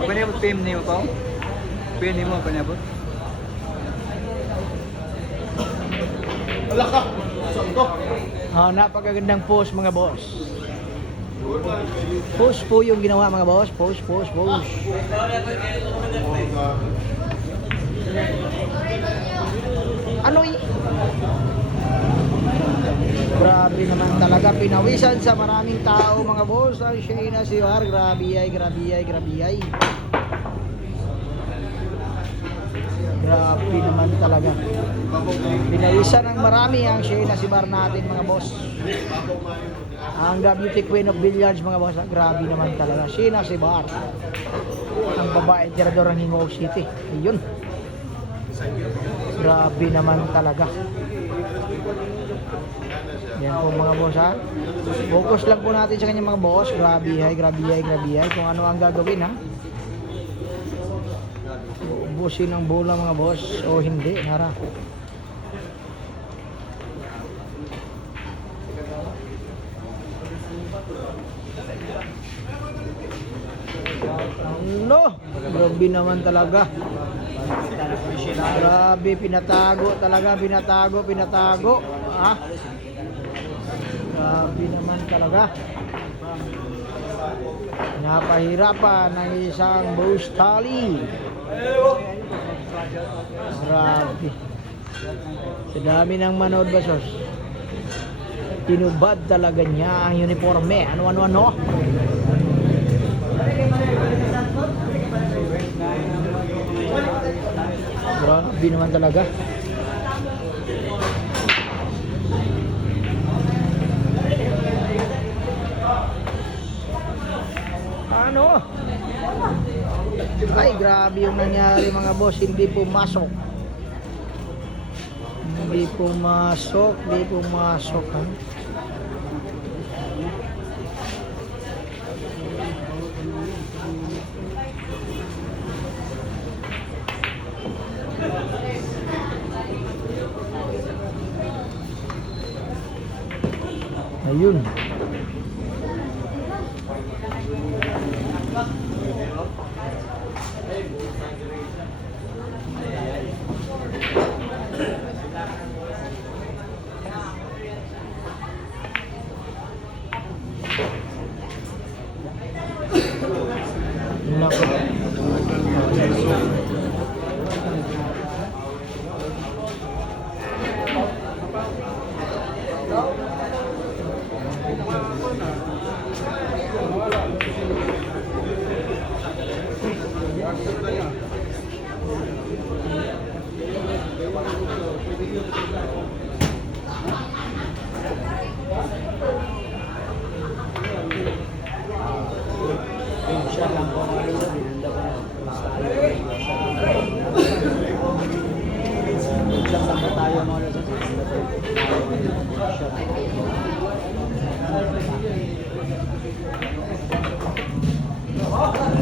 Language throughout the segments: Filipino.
Apa niya PM niyo pa? PM niyo apa niya po? Wala ka. Napakagandang post mga boss. Post po yung ginawa mga boss. Post. Ano Grabe naman talaga. Pinawisan sa maraming tao mga boss. Ang Shayna Sibar. Grabe ay. Grabe naman talaga. Pinawisan ng marami ang Shayna Sibar natin mga boss. Ang WT Queen of Billiards mga boss. Grabe naman talaga. Shayna Sibar. Ang babae tirador ng Hingog City. Ayun. Grabe naman talaga. Yan po mga boss ha. Focus lang po natin sa kanya mga boss. Grabe ay. Kung ano ang gagawin ha. Ubusin ang bola mga boss. O hindi. Nara. No. Grabe naman talaga. Grabe. Pinatago talaga. Pinatago. Ha? Grabe naman talaga. Napahirapan ng isang Bruce Tally. Grabe. Sa dami ng manood basos. Tinubad talaga niya ang uniforme. Ano? Grabe naman talaga. Ano? Ay, grabe yung nangyari mga boss. Hindi pumasok ha? Ayun.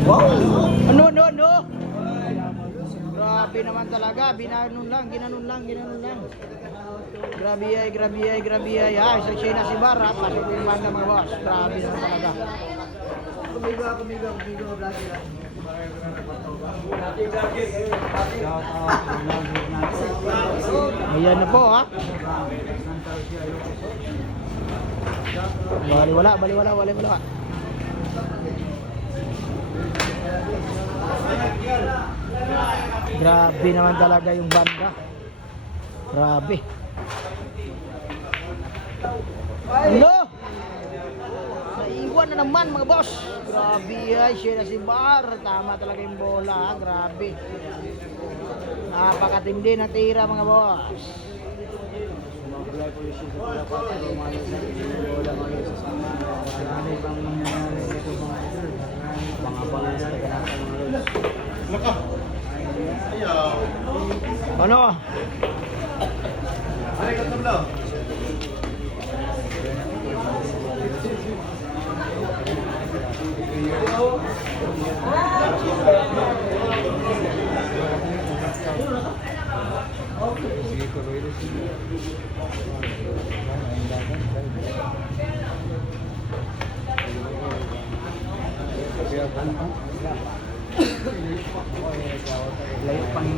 Wow! Ano? Grabe naman talaga. Ginanon lang. Grabe ay. Sa Shayna Sibar. Pasok yung manga mga boss. Grabe naman talaga. Kumiga. Ayan na po ha. Baliwala. Grabe naman talaga yung banda. Grabe. No! Naiwan na naman mga boss. Grabe ay Shayna Sibar. Tama talaga yung bola ha. Grabe. Napakatindi ng tira mga boss. Ano? Layo pang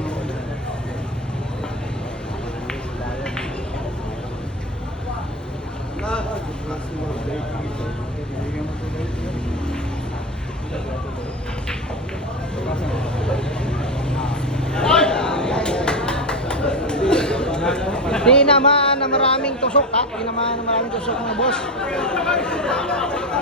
Tinamaan na maraming tusok ha. Tinamaan na maraming tusok mga boss. Pak.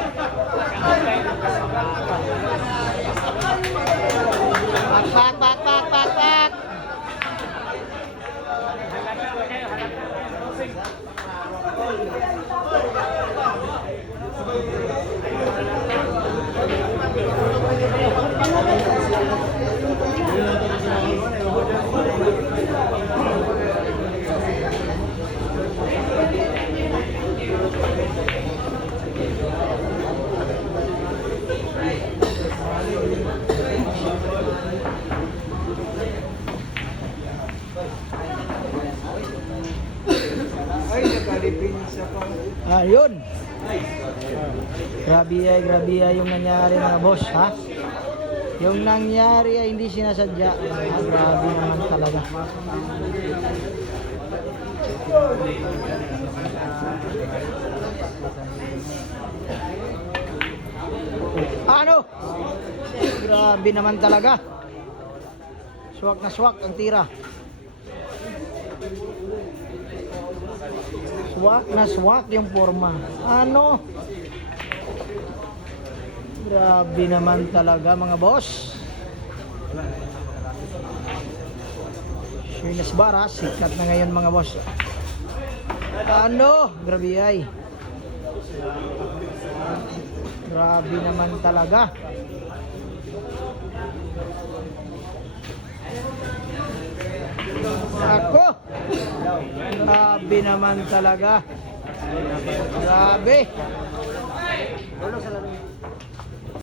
ay nakalipin sa pang Ayun. Grabe yung nangyari mga boss ha. Yung nangyari ay hindi sinasadya. Grabe naman talaga. Ano? Grabe naman talaga. Swak na swak ang tira. Swak na swak yung forma. Ano? Grabe naman talaga mga boss. Shayna Ibarra, sikat na ngayon mga boss. Ano? Grabe ay. Grabe naman talaga. Ako. Grabe naman talaga. Grabe.